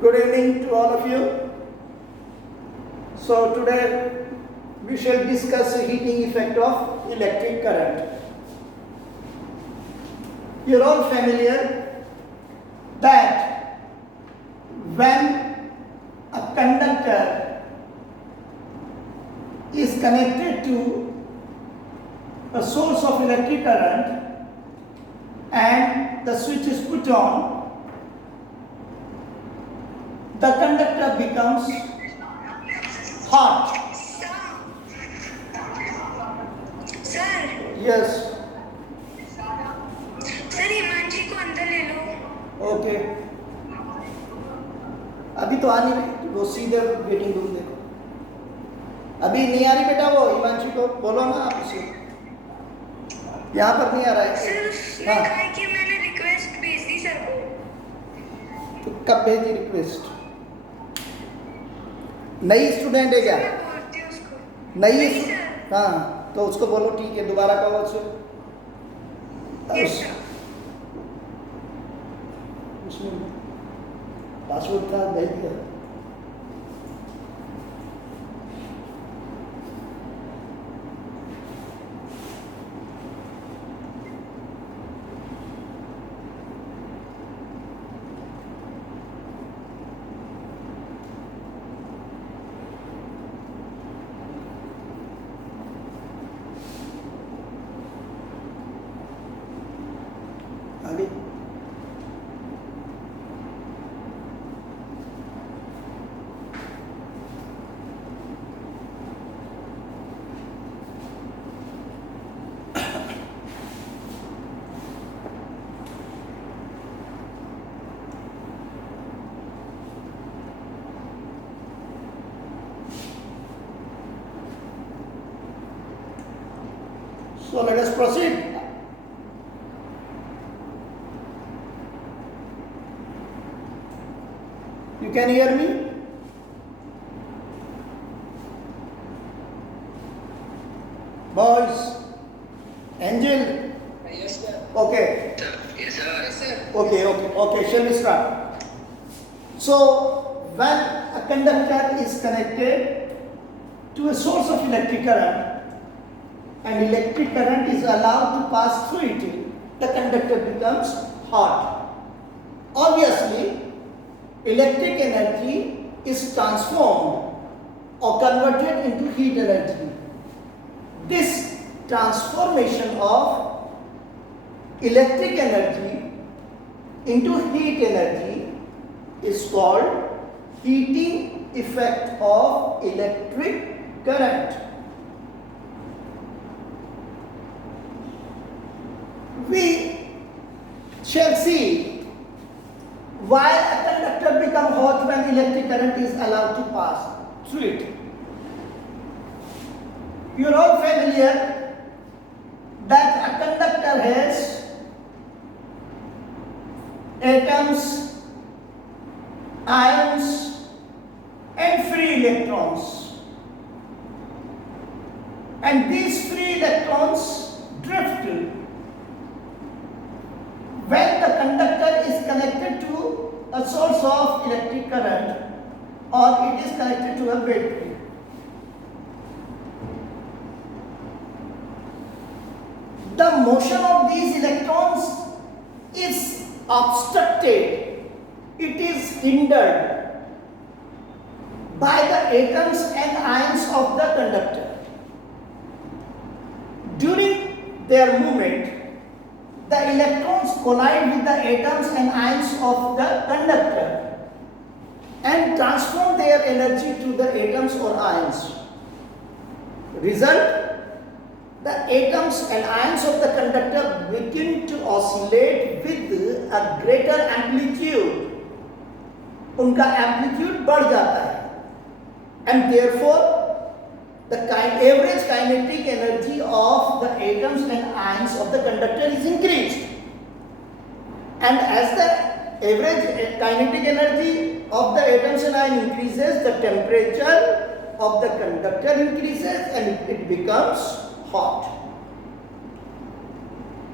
Good evening to all of you. So today we shall discuss the heating effect of electric current. You're all familiar that when a conductor is connected to a source of electric current and the switch is put on, the conductor becomes hot. Sir Yes, sir Himanshi को अंदर ले लो। okay. अभी तो आ नहीं रही, वो सीधे waiting room देखो। अभी नहीं आ रही बेटा, वो हिमांशी को बोलो ना आप उसे, यहाँ पर नहीं आ रहा है। सर उसने हाँ, कहा कि मैंने रिक्वेस्ट भेज दी सर को। तो कब भेजी रिक्वेस्ट? नई स्टूडेंट है क्या? मैं बोलती हूँ उसको। नई नहीं सर। हाँ, तो उसको बोलो ठीक है, दोबारा कहो उससे। Yes sir. उसमें पासवर्ड था, भेज दिया। आगे So let us proceed. You can hear me? Boys, Angel. Yes, sir. Okay. Yes, sir. Yes, sir. Okay. Shall we start? So when a conductor is connected to a source of electric current and electric current is allowed to pass through it, the conductor becomes hot. Obviously, electric energy is transformed or converted into heat energy. This transformation of electric energy into heat energy is called heating effect of electric current. We shall see why a conductor becomes hot when electric current is allowed to pass through it. You are all familiar that a conductor has atoms, ions and free electrons. And these free electrons drift when the conductor is connected to a source of electric current or it is connected to a battery. The motion of these electrons is obstructed, it is hindered by the atoms and ions of the conductor. During their movement, the electrons collide with the atoms and ions of the conductor and transform their energy to the atoms or ions. Result, the atoms and ions of the conductor begin to oscillate with a greater amplitude. उनका amplitude बढ़ जाता है and therefore the average kinetic energy of the atoms and ions of the conductor is increased. And as the average kinetic energy of the atoms and ions increases, the temperature of the conductor increases and it becomes hot.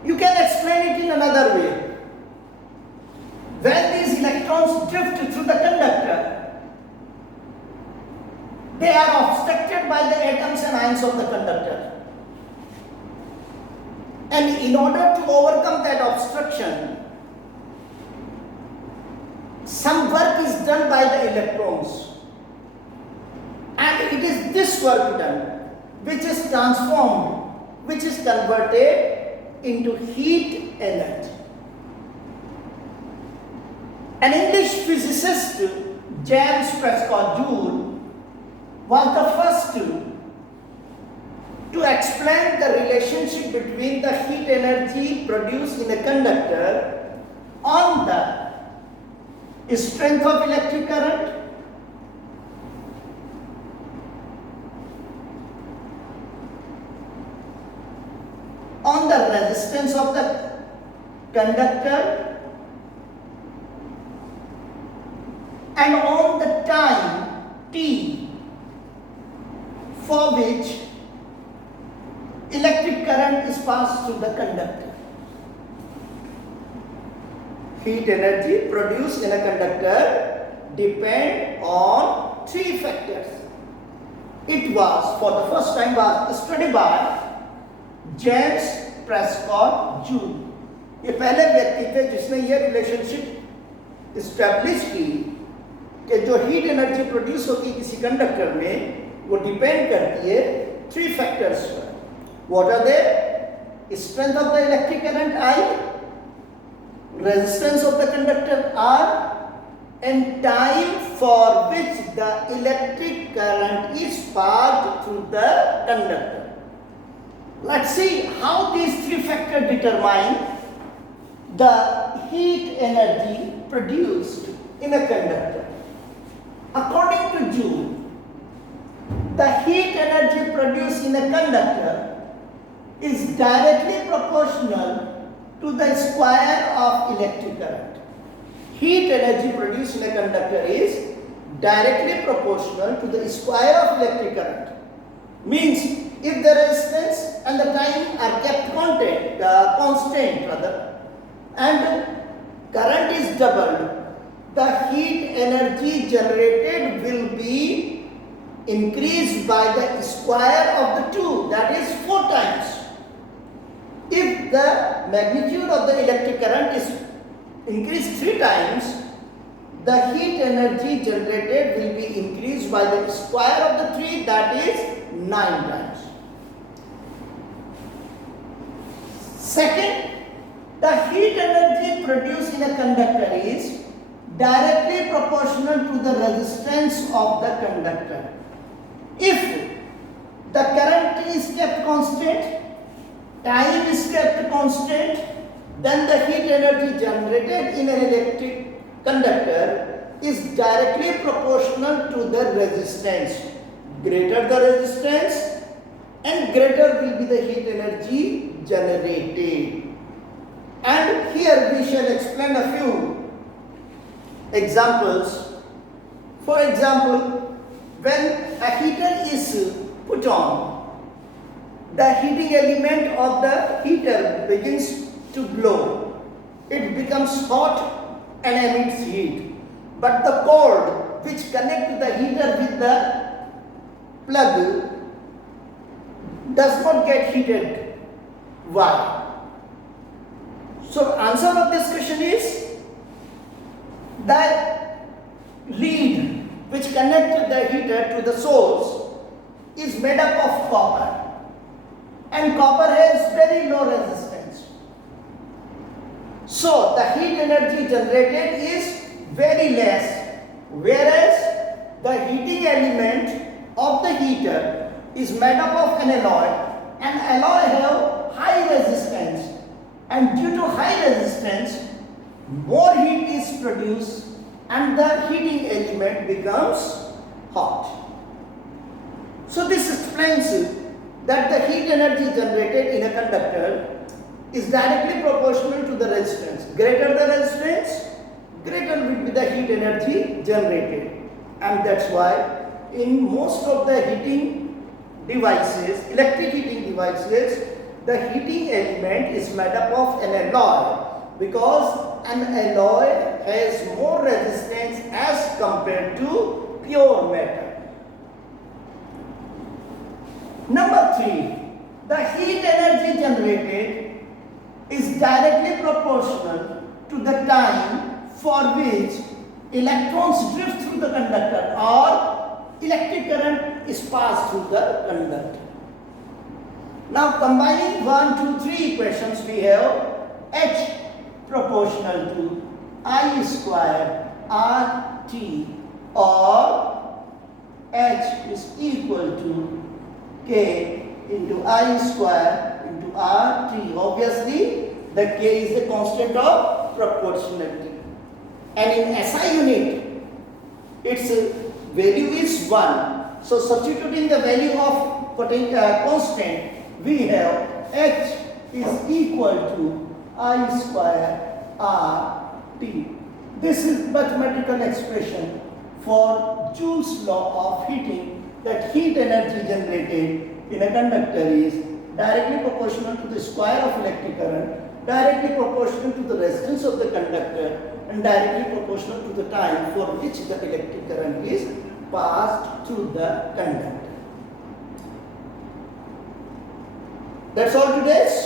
You can explain it in another way. When these electrons drift through the conductor, they are obstructed by the atoms and ions of the conductor. And in order to overcome that obstruction, some work is done by the electrons. And it is this work done which is transformed, which is converted into heat energy. An English physicist, James Prescott Joule, was the first to explain the relationship between the heat energy produced in a conductor on the strength of electric current on the resistance of the conductor and on the time t for which electric current is passed through the conductor. Heat energy produced in a conductor depend on three factors. It was for the first time was studied by James Prescott joule. ये पहले व्यक्ति थे जिसने ये relationship establish की कि जो heat energy produce होती है किसी कंडक्टर में वो डिपेंड करती है थ्री फैक्टर्स पर. What are they? Strength of the electric current I, resistance of the conductor R, and time for which the electric current is passed through the conductor. Let's see how these three factors determine the heat energy produced in a conductor. According to Joule, the heat energy produced in a conductor is directly proportional to the square of electric current. Heat energy produced in a conductor is directly proportional to the square of electric current. Means if the resistance and the time are kept constant and current is doubled, the heat energy generated will be increased by the square of the two, that is 4 times. If the magnitude of the electric current is increased 3 times, the heat energy generated will be increased by the square of the 3, that is 9 times. Second, the heat energy produced in a conductor is directly proportional to the resistance of the conductor. If the current is kept constant, time is kept constant, then the heat energy generated in an electric conductor is directly proportional to the resistance. Greater the resistance and greater will be the heat energy generated. And here we shall explain a few examples. For example, when a heater is put on, the heating element of the heater begins to glow. It becomes hot and emits heat. But the cord which connects the heater with the plug does not get heated. Why? So answer of this question is that lead which connects the heater to the source is made up of copper, and copper has very low resistance. So the heat energy generated is very less, whereas the heating element of the heater is made up of an alloy, and alloy have high resistance, and due to high resistance more heat is produced and the heating element becomes hot. So this explains that the heat energy generated in a conductor is directly proportional to the resistance. Greater the resistance, greater will be the heat energy generated. And that's why in most of the heating devices, electric heating devices, the heating element is made up of an alloy, because an alloy has more resistance as compared to pure metal. Number 3, the heat energy generated is directly proportional to the time for which electrons drift through the conductor or electric current is passed through the conductor. Now combining 1, 2, 3 equations, we have H proportional to I square RT, or H is equal to K into I square into RT. Obviously, the K is the constant of proportionality. And in SI unit, its value is 1. So substituting the value of constant, we have H is equal to I square RT. This is mathematical expression for Joule's law of heating, that heat energy generated in a conductor is directly proportional to the square of electric current, directly proportional to the resistance of the conductor, and directly proportional to the time for which the electric current is passed through the conductor. That's all today's